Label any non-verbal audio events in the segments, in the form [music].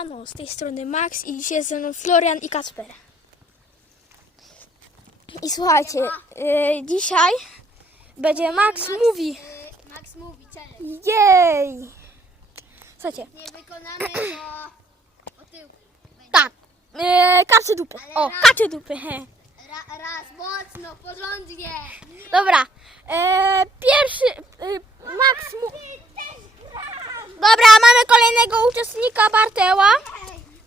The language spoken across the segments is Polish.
Ano, z tej strony Max i dzisiaj jest ze mną Florian i Kacper. I słuchajcie, y, dzisiaj będzie Max mówi. Y, Max mówi, challenge. Jej! Słuchajcie, Nie wykonamy to o tył. tak, y, kaczy dupy. O, kaczy dupy, he. Ra, raz, mocno, porządnie. Dobra, e, pierwszy, y, Max mu... Dobra, mamy kolejnego uczestnika Barteła.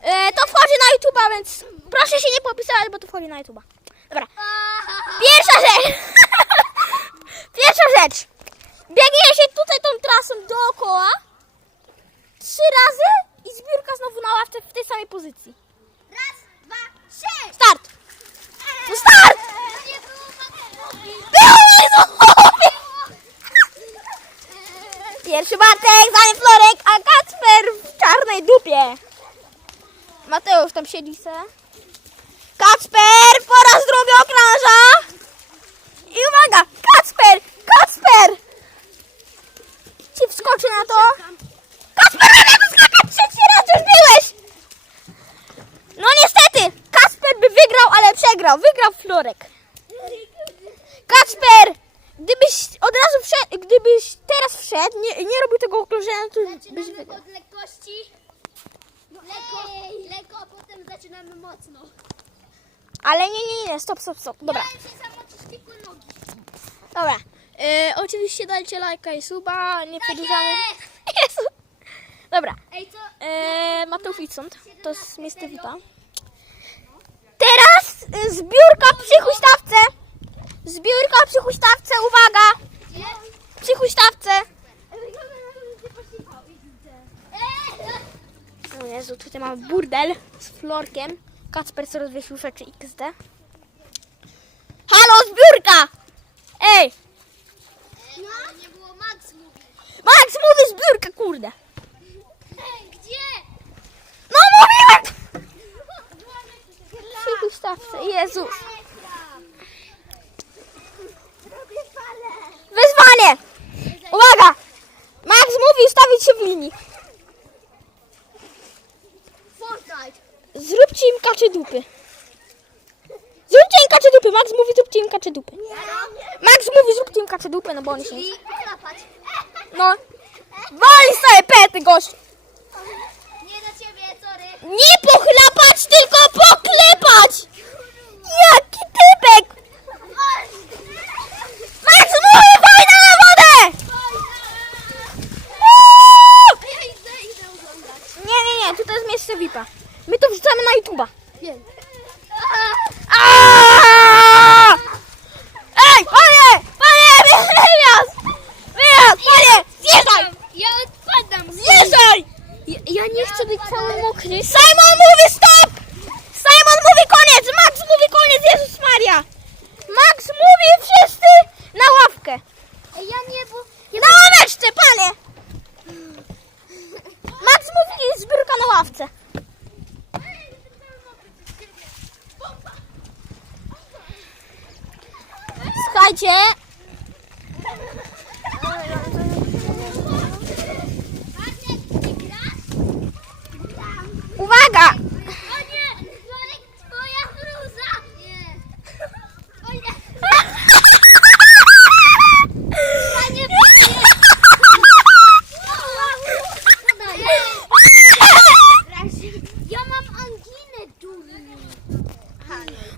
E, to wchodzi na YouTube'a, więc proszę się nie popisać, bo to wchodzi na YouTube'a. Dobra. Pierwsza rzecz. [laughs] Pierwsza rzecz. Biegnie się tutaj tą trasą dookoła. Trzy razy i zbiórka znowu na ławce w tej samej pozycji. Raz, dwa, trzy. Start! No start! Nie było Jezu! Pierwszy Bartek, zanim Florek, a Kacper w czarnej dupie. Mateusz tam siedzi se. Kacper po raz drugi okrąża. I uwaga, Kacper, Kacper. Ci wskoczy na to. Kacper, jak skakać trzeci raz już byłeś. No niestety, Kacper by wygrał, ale przegrał. Wygrał Florek. Kacper, gdybyś od razu wszedł, gdybyś teraz wszedł, nie, nie robił tego okrążenia, to byś wygrał. od lekkości. Zaczynamy mocno. Ale nie, nie, nie, stop, stop, stop. Dobra, Dałem się zamoczyć tylko nogi. dobra. E, oczywiście dajcie lajka i suba, nie przedłużamy. [laughs] Jezu. Dobra, Ej, co? e, Mateusz Licont, to jest wita. Teraz e, zbiórka przy huśtawce. Zbiórka przy huśtawce, uwaga, Jest? przy huśtawce. O Jezu, tutaj mamy burdel z florkiem. Kacper co rozwiesił rzeczy XD. Halo, zbiórka! Ej, No, nie było Max mówi. Max mówi zbiórka, kurde. Ej, gdzie? No mówiłem! Przy huśtawce, Jezus. Wyzwanie! Uwaga! Max mówi ustawić się w linii. Zróbcie im kacze dupy. Zróbcie im kacze dupy. Max mówi zróbcie im kacze dupy. Max mówi zróbcie im kacze dupy, no bo oni się... No. Wali sobie pety, gość. Nie do ciebie, sorry. Nie pochlapać, tylko poklepać! Jaki typek! Max mówi wojna na wodę! Uuu! Ja idę, idę oglądać. Nie, nie, nie, tutaj jest miejsce VIP-a. My to wrzucamy na YouTube'a. Wiem. Aaaa! Ej, panie! Panie, [laughs] wyjazd! Wyjazd, panie! Zjeżdżaj! Ja odpadam. Zjeżdżaj! Ja, ja nie chcę być cały mokry. Simon mówi stop! Simon mówi koniec! Max mówi koniec! Jezus Maria! Max mówi wszyscy na ławkę. Ej, ja nie, bo... Na ławeczce, panie! Max mówi zbiórka na ławce. Słuchajcie. Uwaga! O nie! Florek, twoja bluza! Nie. O nie! Panie, Ja mam anginę, durni.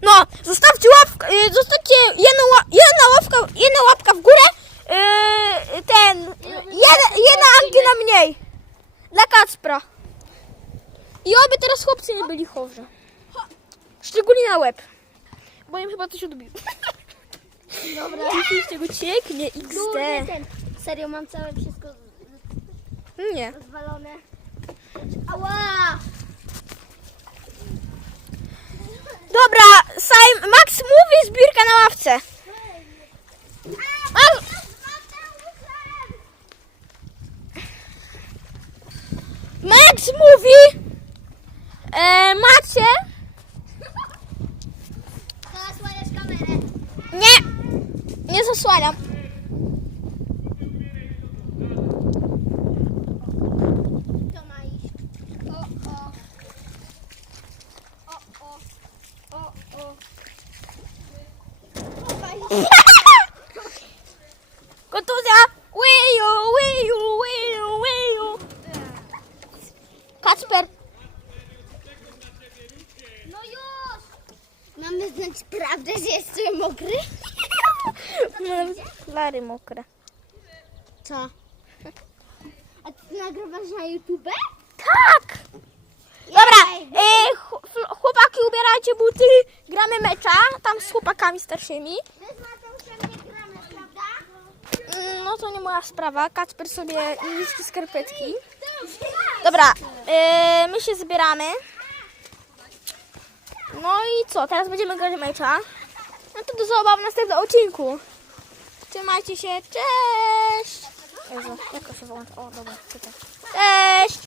No, zostawcie łapkę, y, zostawcie jedną, ła- jedna Kacpra. I oby teraz chłopcy nie byli chorzy. Szczególnie na łeb, bo im chyba coś odbił. [laughs] Dobra. Oczywiście go cieknie, Durny XD. ten. Serio, mam całe wszystko Nie. rozwalone. Ała! Dobra, Sim, Max mówi zbiórka na ławce. jak movie é E, né Zasłaniasz kamerę. Nie, nie zasłaniam. To. O, o. O, o. O, o. Kacper, No już! Mamy znać prawdę, że jestem mokry? [laughs] Lary mokre. Co? A ty nagrywasz na YouTube? Tak! Dobra, y, fl- chłopaki ubierajcie buty, gramy mecza, tam z chłopakami starszymi. My z Mateuszem nie gramy, prawda? Mm, No to nie moja sprawa, Kacper sobie niski skarpetki. Dobra, y, my się zbieramy. No i co, teraz będziemy grać mecza. No to do zobaczenia w następnym odcinku. Trzymajcie się, cześć! Jezu, jak to się wyłącza? O, dobra, tutaj.